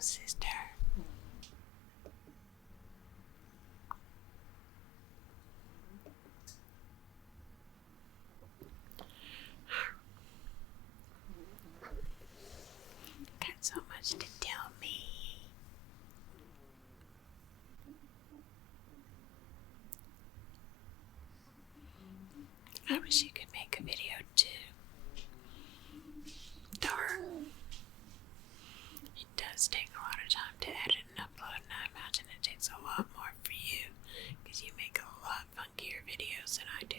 sister. Got so much to tell me. I wish you could make a video too. Darn. It does take a lot of time to edit and upload, and I imagine it takes a lot more for you, because you make a lot funkier videos than I do.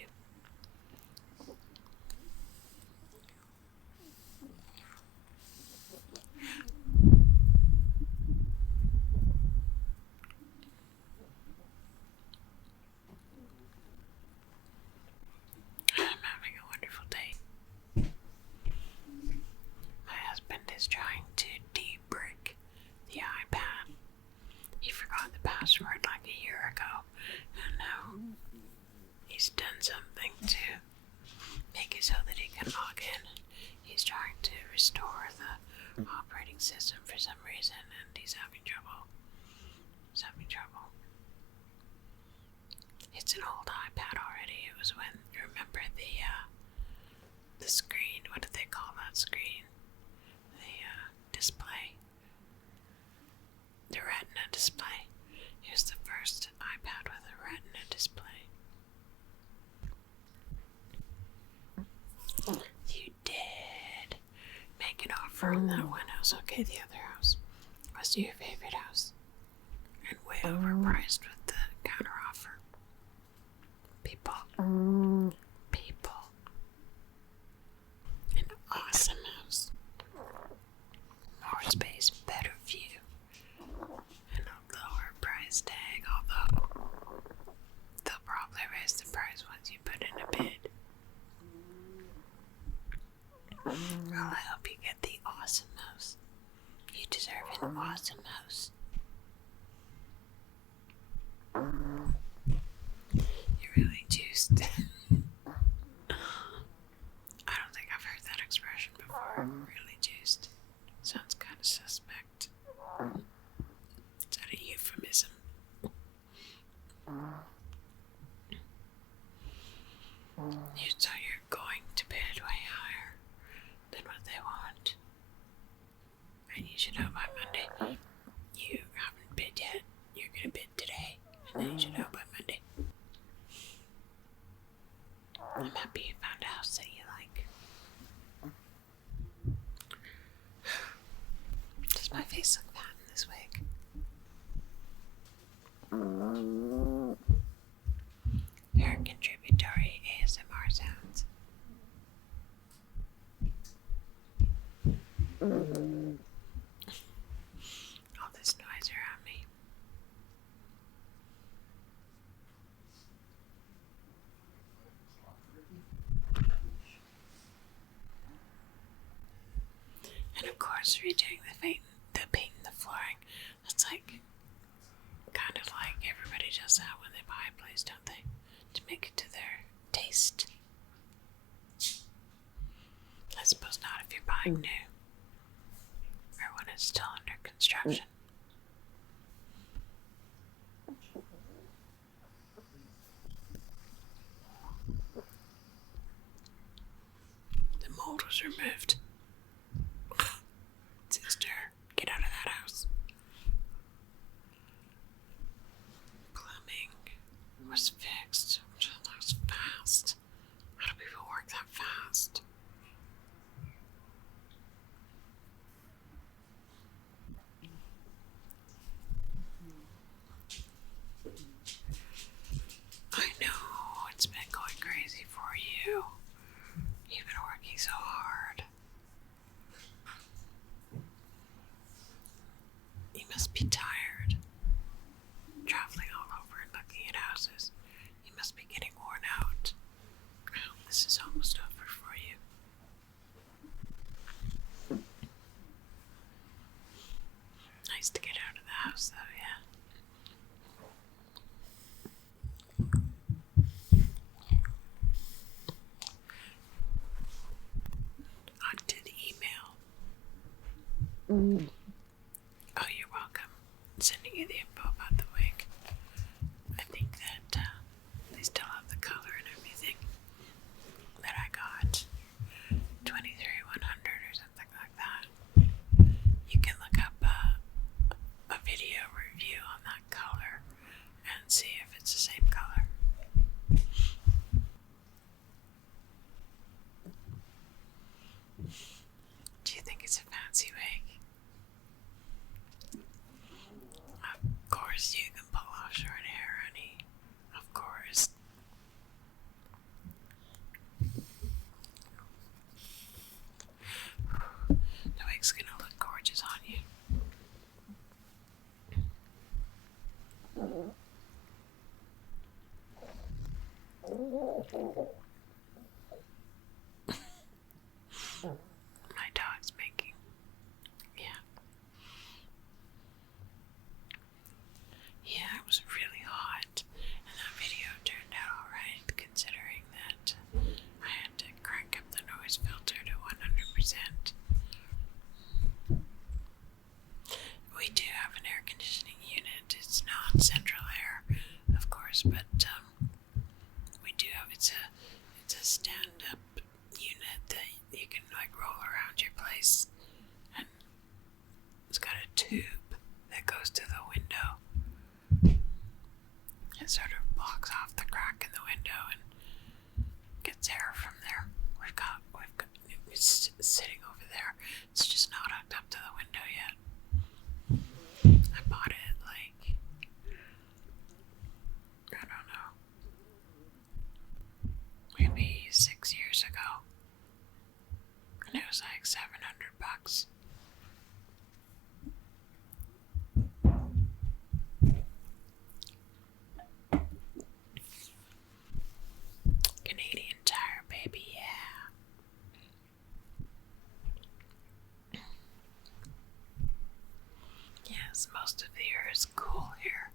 I'm having a wonderful day. My husband is trying to de-brick the iPad. He forgot the password like a year ago, and now he's done something to make it so that he can log in. He's trying to restore the operating system for some reason, and he's having trouble. It's an old iPad already. It was when, remember the screen, what did they call that screen? The display. The retina display. It was the first iPad with a retina display. You did make an offer on that one house. Okay, the other house was your favorite house. And way overpriced with the counter offer. People. An awesome house. More space, better view. And a lower price tag, although they'll probably raise the price once you put in a bid. Well, I hope you get the awesome house. You deserve an awesome house. You're really juiced. I don't think I've heard that expression before. Really juiced. Sounds kind of suspect. Is that a euphemism? So you're going to bid way higher than what they want. And you should know by Monday. You haven't bid yet. You're gonna bid today. And then you should know by Monday. I'm happy you found a house that you like. Does my face look fat in this wig? Your contributory ASMR sounds. All this noise around me. And of course, redoing the paint and the flooring. That's like, kind of like everybody does that when they buy a place, don't they? To make it to their taste. I suppose not if you're buying new. Or when it's still under construction. The mold was removed. Sister, get out of that house. Plumbing was fixed. That was fast. How do people work that fast? I know, it's been going crazy for you. You've been working so hard. You must be tired. Traveling all over and looking at houses. My dog's making. Yeah. Yeah, it was really hot, and that video turned out alright, considering that I had to crank up the noise filter to 100%. We do have an air conditioning unit. It's not central air, of course, but we do have it's a stand-up unit that you can like roll around your place, and it's got a tube that goes to the window. It sort of blocks off the crack in the window and gets air from there. We've got it's sitting over there. It's just not hooked up to the window yet. I bought it like, I don't know, maybe 6 years ago, and it was like $700. Canadian Tire, baby, yeah. Yes, most of the year is cool here,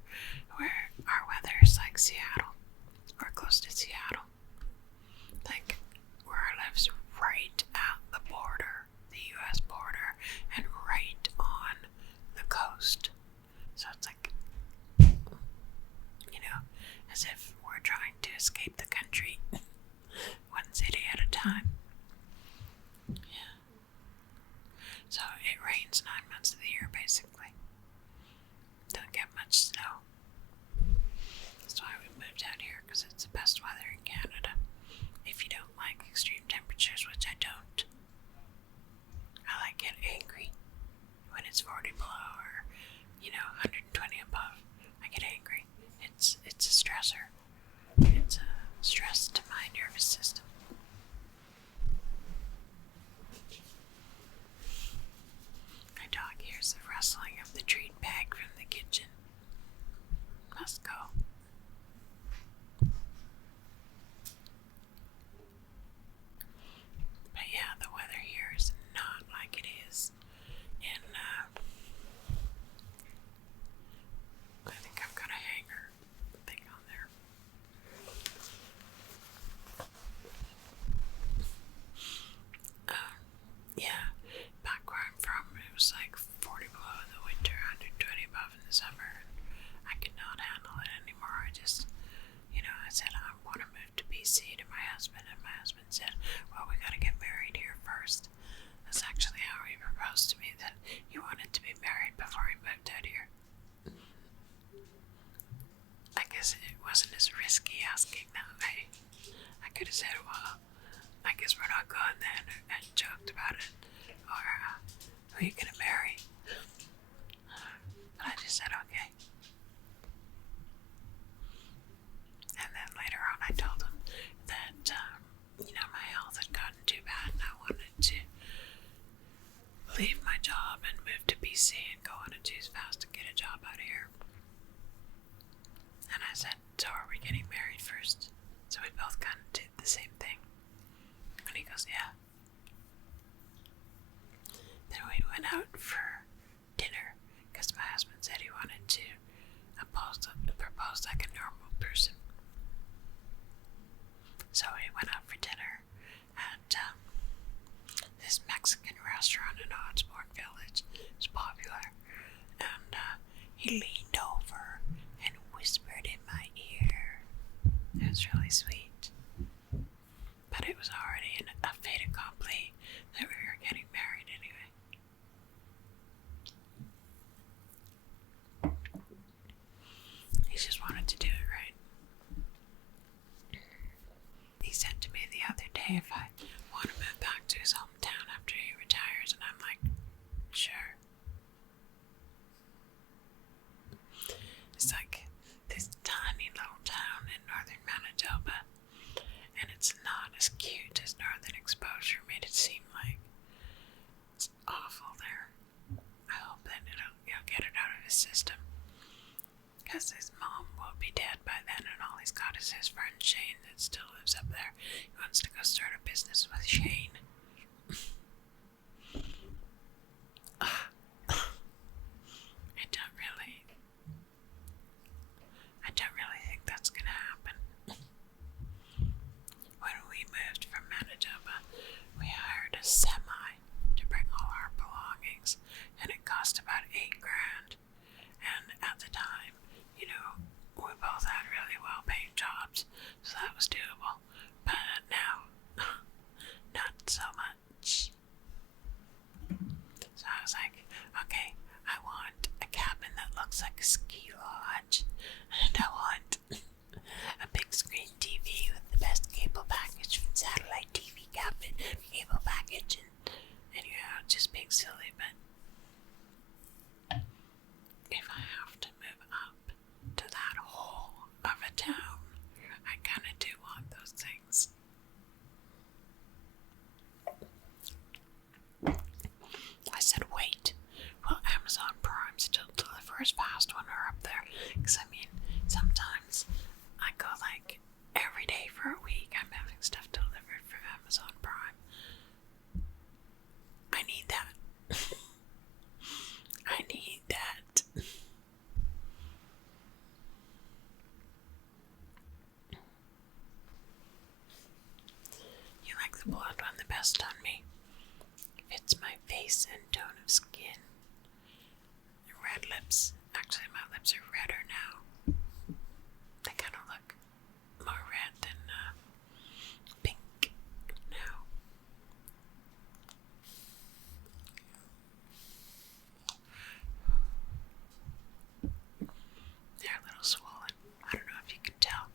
where our weather is like Seattle, or close to Seattle. Like, where I live's right at the border, the US border, and right on the coast. So it's like, as if we're trying to escape the country, one city at a time. Yeah. So it rains 9 months of the year, basically. Don't get much snow. That's why we moved out here, because it's the best weather in Canada. If you don't like extreme temperatures, which I don't. I like getting angry when it's 40 below or, 120 above. I get angry. It's a stressor. It's a stress to my nervous system. My dog hears the rustling of the treat bag from the kitchen. Must go. But yeah, the weather here is not like it is in, I think I've got a hanger thing on there. Yeah, back where I'm from, it was like 40 below in the winter, 120 above in the summer, and I could not handle it anymore. I just, I said I want to move to BC to my husband, and my husband said, well, we gotta get married here first. That's actually how he proposed to me, that he wanted to be married before he moved out here. I guess it wasn't as risky asking that way. I could have said, well, I guess we're not going then, and joked about it. Or, who are you gonna marry? But I just said, okay. And then later on I told him that, my health had gotten too bad and I wanted to leave my job and move to BC and go on a Choose Fast and get a job out here. And I said, so are we getting married first? So we both kind of did the same thing. And he goes, yeah. Then we went out for dinner because my husband said he wanted to propose like a normal person. So we went out for dinner at this Mexican restaurant in Osborne Village. It's popular. And he leaned over and whispered in my ear. It was really sweet. But it was already a fait accompli that we were getting married anyway. He just wanted to do it right. He said to me the other day if I want to move back to his hometown after he retires, and I'm like, sure. It's like this tiny little town in northern Manitoba, and it's not as cute as Northern Exposure made it seem like. It's awful there. I hope that he'll get it out of his system, because his mom will be dead by then, and all he's got is his friend Shane that still lives up there. He wants to go start a business with Shane. I don't really think that's gonna happen. When we moved from Manitoba, we hired a semi to bring all our belongings, and it cost about $8,000. And at the time, we both had really well-paying jobs, so that was doable. But now, not so much. So I was like, okay, I want a cabin that looks like a ski lodge, and I want a big screen TV with the best cable package from satellite TV cabin, cable package, and just being silly, but if I have to move up to that hole of a town, I kinda do want those things. I said, wait, will Amazon Prime still deliver as fast when we're up there? Because, sometimes I go like every day for a week, I'm having stuff delivered from Amazon Prime. I need that. I need that. You like the blonde one the best on me? Fits my face and tone of skin. Red lips. Actually, my lips are redder now. They kind of look more red than pink now. They're a little swollen. I don't know if you can tell.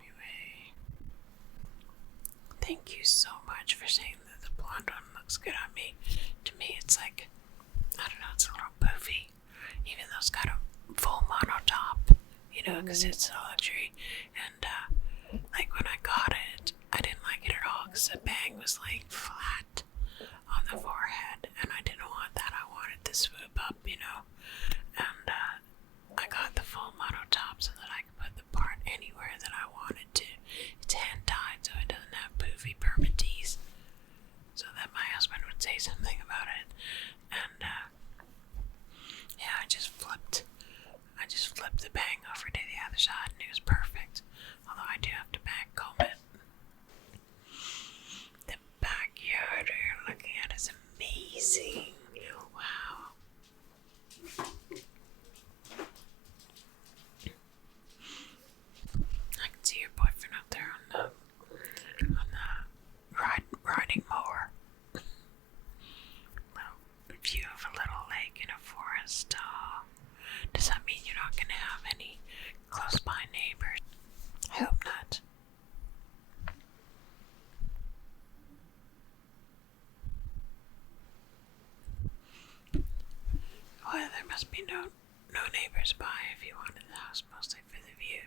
Anyway, thank you so much for saying that the blonde one looks good on me. To me, it's like, I don't know, it's a little poofy. Even though it's got a full mono top, because it's a luxury. And, like, when I got it, I didn't like it at all because the bang was laying flat on the forehead, and I didn't want that. I wanted the swoop up, and I got the full mono top so that I could put the part anywhere that I wanted to. It's hand tied so it doesn't have poofy permatease, so that my husband would say something about it. And yeah, I just flipped the bang over to the other side, and it was perfect. Although I do have to back comb it. The backyard you're looking at is amazing. Wow. I can see your boyfriend up there on the riding mower. Little view of a little lake in a forest. Does that mean you're not gonna have any close by neighbors? I hope not. Well, there must be no neighbors by if you wanted the house mostly for the view.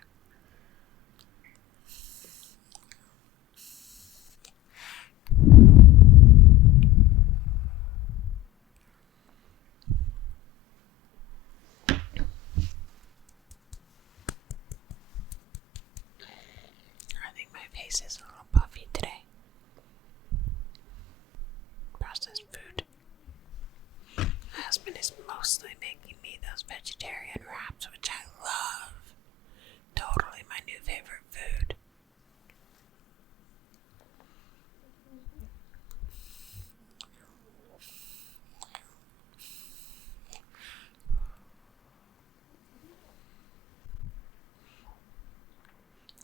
I think my face is a little puffy today. Processed food. My husband is mostly making me those vegetarian wraps, which I love. Totally my new favorite food.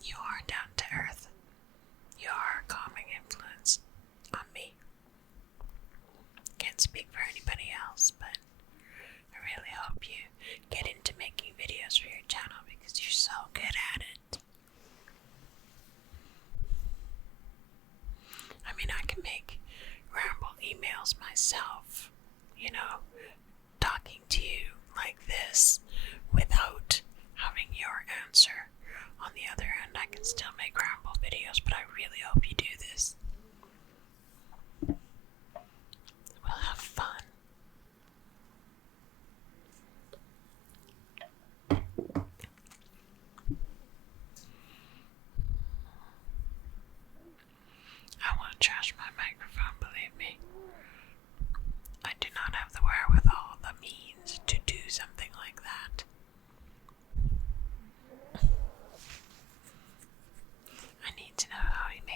You are down to earth. You are a calming influence on me. Can't speak for anybody else, but I really hope you get into making videos for your channel because you're so good at it. I can make ramble emails myself, talking to you like this without having your answer. On the other hand, I can still make ramble videos, but I really hope you do this. We'll have fun.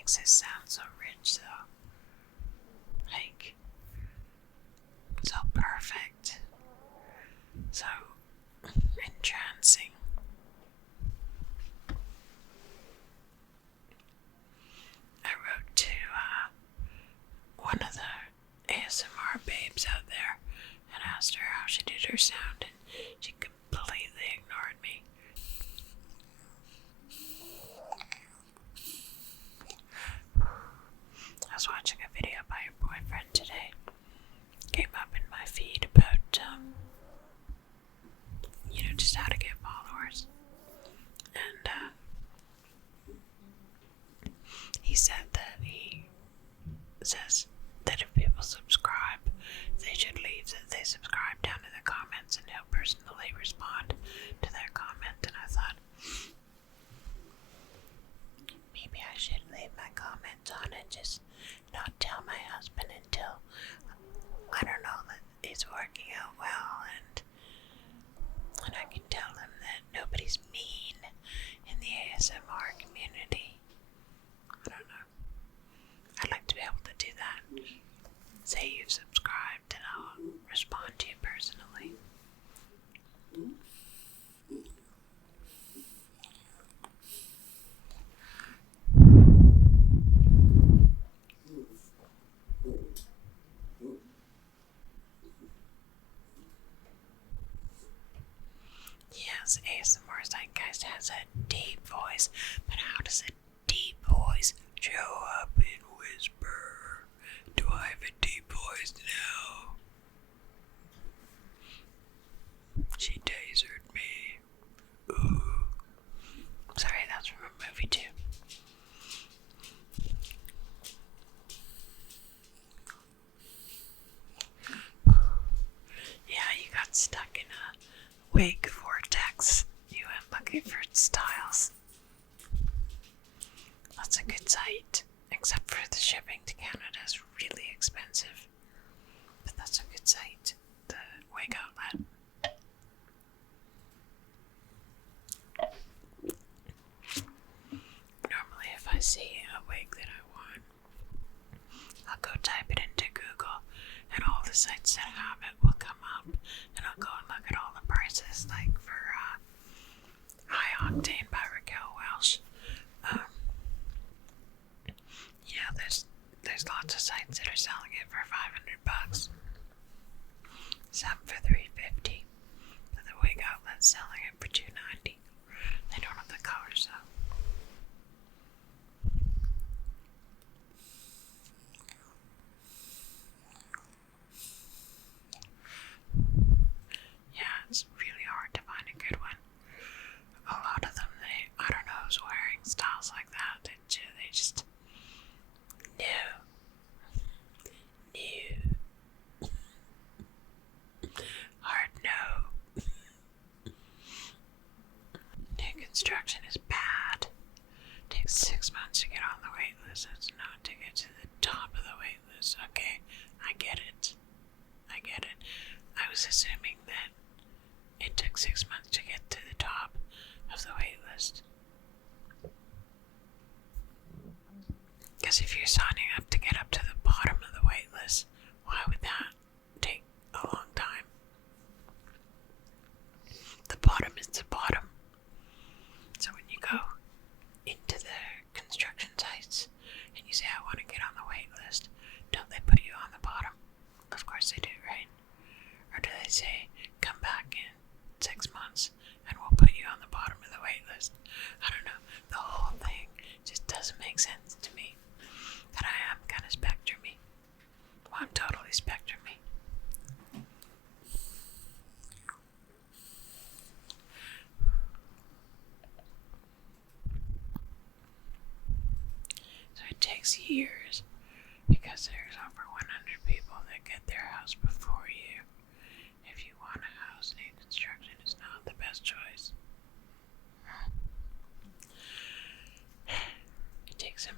makes it sound so rich, though. Like, so perfect. So entrancing. I wrote to one of the ASMR babes out there and asked her how she did her sound, and she completely ignored me. I was watching a video by your boyfriend today. Came up in my feed about, just how to get followers. And, he said that he says that if people subscribe, they should leave that they subscribe down in the comments, and he'll personally respond to their comment. And I thought, maybe I should leave my comments on and just not tell my husband until I don't know that it's working out well, and I can tell him that nobody's mean in the ASMR community. I don't know. I'd like to be able to do that. Say you've subscribed and I'll respond to you personally. Yes, ASMR Zeitgeist has a deep voice, but how does a deep voice show up in whisper? Do I have a deep voice now? She tasered me. Ooh. Sorry, that's from a movie too. Yeah, you got stuck in a wig vortex. You went looking for styles. That's a good site, except for the shipping to Canada is really expensive. But that's a good site, the wig outlet. Normally if I see a wig that I want, I'll go type it into Google, and all the sites that have it will come up, and I'll go and look at all the prices, like for High Octane by Raquel Welch. There's lots of sites that are selling it for $500. Some for $350. But the wig outlet's selling it for $290. They don't have the colors though. Yeah, it's really hard to find a good one. A lot of them, I don't know who's wearing styles like that. They just, no. Hard no. New construction is bad. Takes 6 months to get on the wait list. That's not to get to the top of the wait list. Okay, I get it. I was assuming that it took 6 months to get to the top of the wait list. Because if you're signing up to get up to the bottom of the wait list, why would that take a long time? The bottom is the bottom. So when you go into the construction sites and you say, I want to get on the wait list, don't they put you on the bottom? Of course they do, right? Or do they say, come back in 6 months and we'll put you on the bottom of the wait list? I don't know. The whole thing just doesn't make sense to me. But I am kind of spectrum-y. Well, I'm totally spectrum-y. So it takes years because there's over 100 people that get their house before you. If you want a house, new construction is not the best choice. It takes some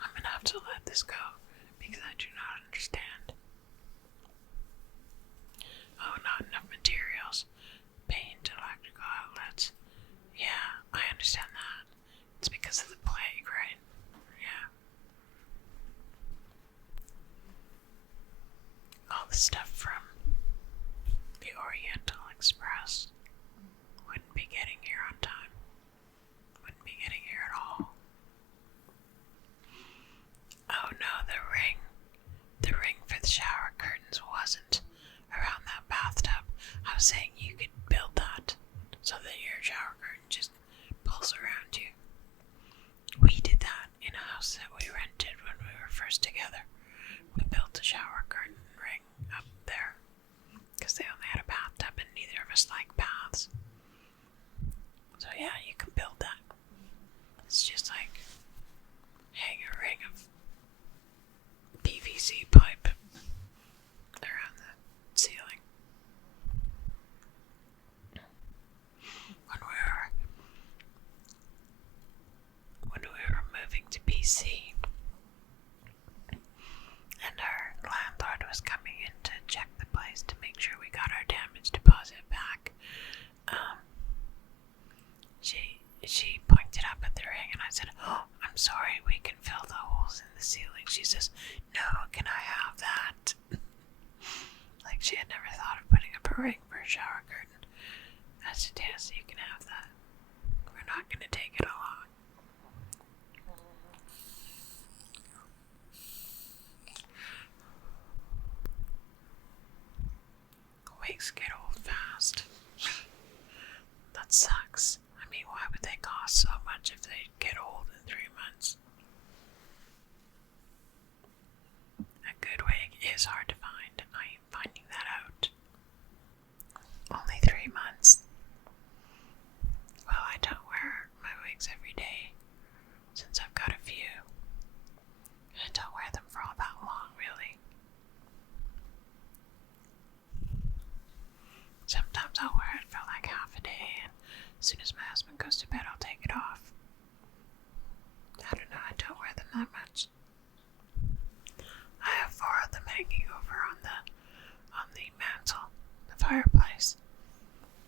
I'm gonna have to let this go because I do not understand. Oh, not enough material. stuff from the Oriental Express wouldn't be getting here on time. Wouldn't be getting here at all. Oh no, the ring. The ring for the shower curtains wasn't around that bathtub. I was saying you could build that so that your shower curtain just pulls around you. We did that in a house that we rented when we were first together. We built a shower curtain ring up there because they only had a bathtub and neither of us like baths. So yeah, you can build that. It's just like hang a ring of PVC pipe around the ceiling. When we were moving to BC, and our landlord was coming in to check the place to make sure we got our damage deposit back, she pointed up at the ring, and I said, "Oh, I'm sorry, we can fill the holes in the ceiling." She says, "No, can I have that?" Like she had never thought of putting up a ring for a shower curtain. I said, "Yes, you can have that. We're not going to take it along." Wigs get old fast. That sucks. I mean, why would they cost so much if they get old in 3 months? A good wig is hard to find. I am finding that out. Only 3 months. Well, I don't wear my wigs every day since I've got a few. I don't wear them for all that long, really. Sometimes I'll wear it for like half a day, and as soon as my husband goes to bed, I'll take it off. I don't know, I don't wear them that much. I have 4 of them hanging over on the mantle, the fireplace,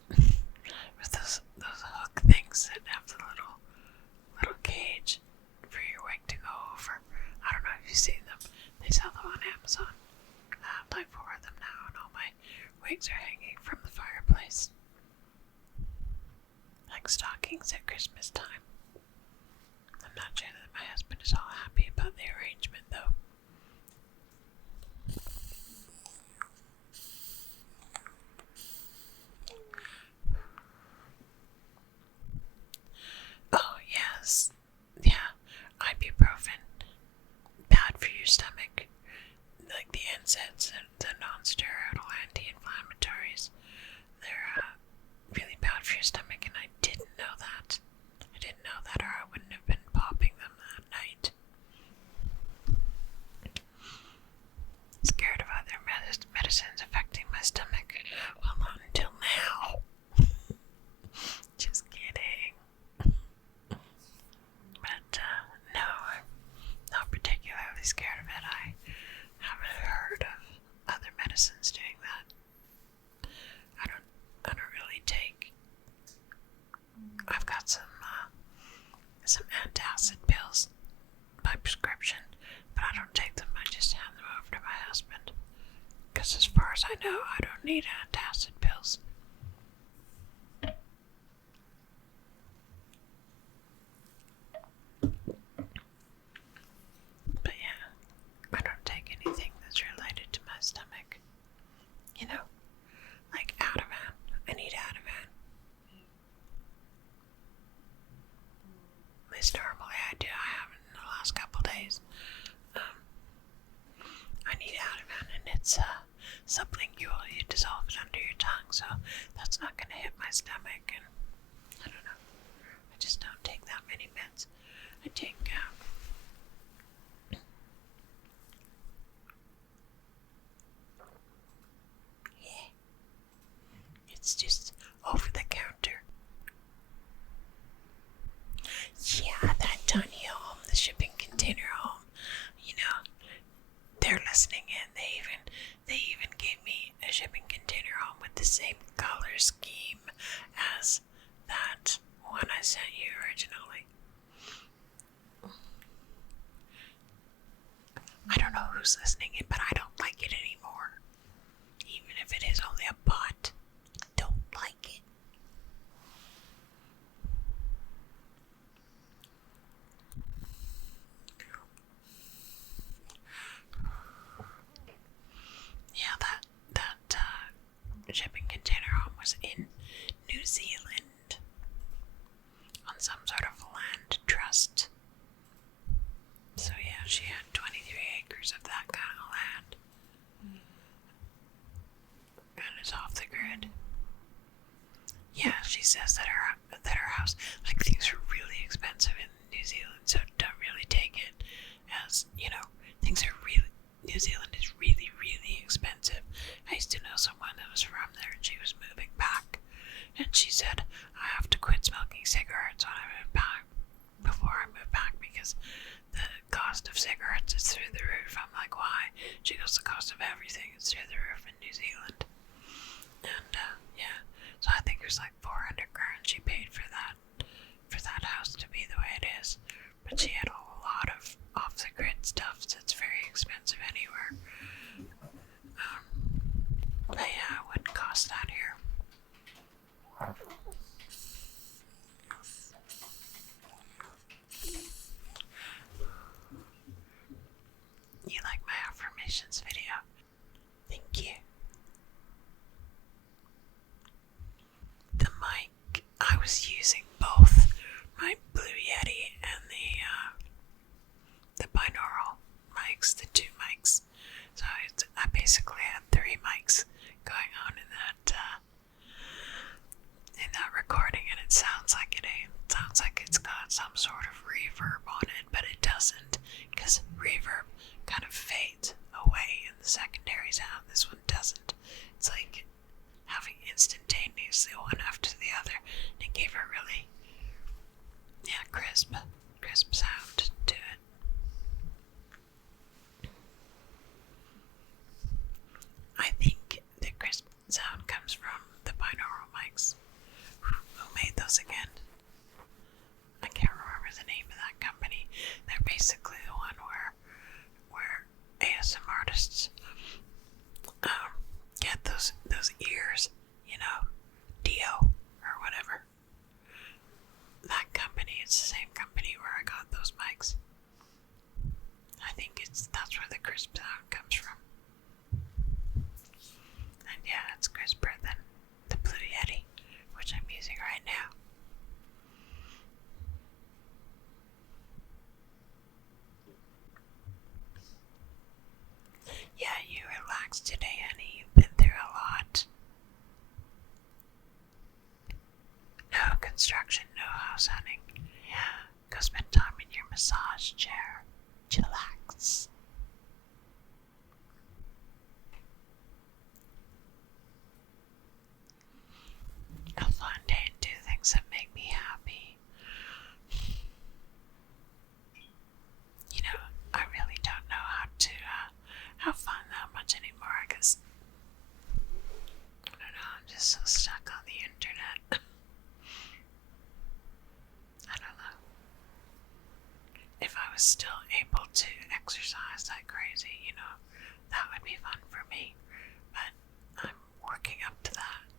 with those hook things that have the little cage for your wig to go over. I don't know if you've seen them. They sell them on Amazon. I have like 4 of them now, and all my wigs are hanging from the fireplace, like stockings at Christmas time. I'm not sure that my husband is all happy about the arrangement, though. Oh, yes. Yeah, ibuprofen. Bad for your stomach. Like the NSAIDs, the non-steroidal anti-inflammatories. They're really bad for your stomach, and I didn't know that. I didn't know that, or I wouldn't have been popping them that night. Scared of other medicines affecting my stomach. Well, not until now. Just kidding. But, no, I'm not particularly scared of it. I haven't heard of other medicines doing that. I don't really take. I've got some antacid pills by prescription, but I don't take them. I just hand them over to my husband. Because as far as I know, I don't need antacid pills. But yeah, I don't take anything that's related to my stomach. You know, like Ativan. I need Ativan. At least normally I do. I haven't in the last couple days. I need Ativan, and it's sublingual. You dissolve it under your tongue, so that's not going to hit my stomach. And I don't know. I just don't take that many meds. I take it's just over the counter. Yeah, that tiny home, the shipping container home. You know, they're listening in. They even gave me a shipping container home with the same color scheme as that one I sent you originally. I don't know who's listening in, but I don't like it anymore. if it is only a bot. Don't like it. Yeah, that shipping container home was in New Zealand on some sort of land trust. So yeah, she had 23 acres of that kind of land. And it's off the grid. Yeah, she says that her house, like, things are really expensive in New Zealand, so don't really take it as, things are really, New Zealand is really, really expensive. I used to know someone that was from there and she was moving back, and she said, I have to quit smoking cigarettes when I move back, before I move back, because the cost of cigarettes is through the roof. I'm like, why? She goes, the cost of everything is through the roof in New Zealand. And yeah, so I think it was like 400 grand she paid for that house to be the way it is. But she had a lot of off the grid stuff that's very expensive anywhere. But yeah, it wouldn't cost that here. You like my affirmations video? Thank you. The mic, I was using both my Blue Yeti and the binaural mics, the two mics. So I basically had 3 mics going on in that recording, and it sounds like it's got some sort of reverb on it, but it doesn't, because reverb kind of fades away in the secondary sound. This one doesn't. It's like having instantaneously one after the other, and it gave a really, crisp sound to it. I think the crisp sound comes from the binaural mics. Who made those again? I can't remember the name of that company. They're basically the one where ASM artists get those ears, Dio or whatever. That company, it's the same company where I got those mics. I think that's where the crisp sound comes from. And yeah, it's crisper than the Blue Yeti, which I'm using right now. Yeah, you relax today, honey. You've been through a lot. No construction, no house hunting. Yeah, go spend time in your massage chair. Chillax. A fun day and do things that make me happy. I really don't know how to have fun that much anymore, because I don't know, I'm just so stuck on the internet. I don't know. If I was still able to exercise like crazy, that would be fun for me. But I'm working up to that.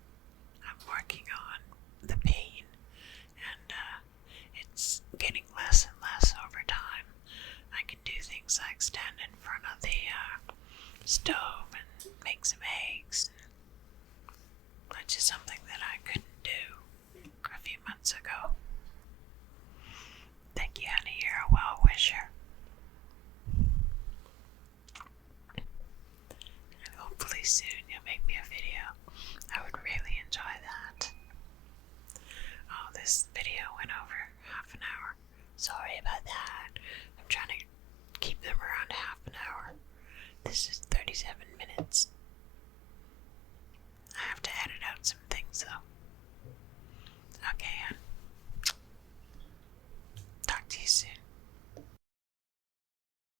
I'm working on the pain, and it's getting less and less over time. I can do things like stand in front of the stove and make some eggs, which is something that I couldn't do a few months ago. Thank you, honey, you're a well-wisher. And hopefully soon you'll make me a video. I would really enjoy that. Oh, this video went over half an hour. Sorry about that. I'm trying to keep them around half an hour. This is 37 minutes.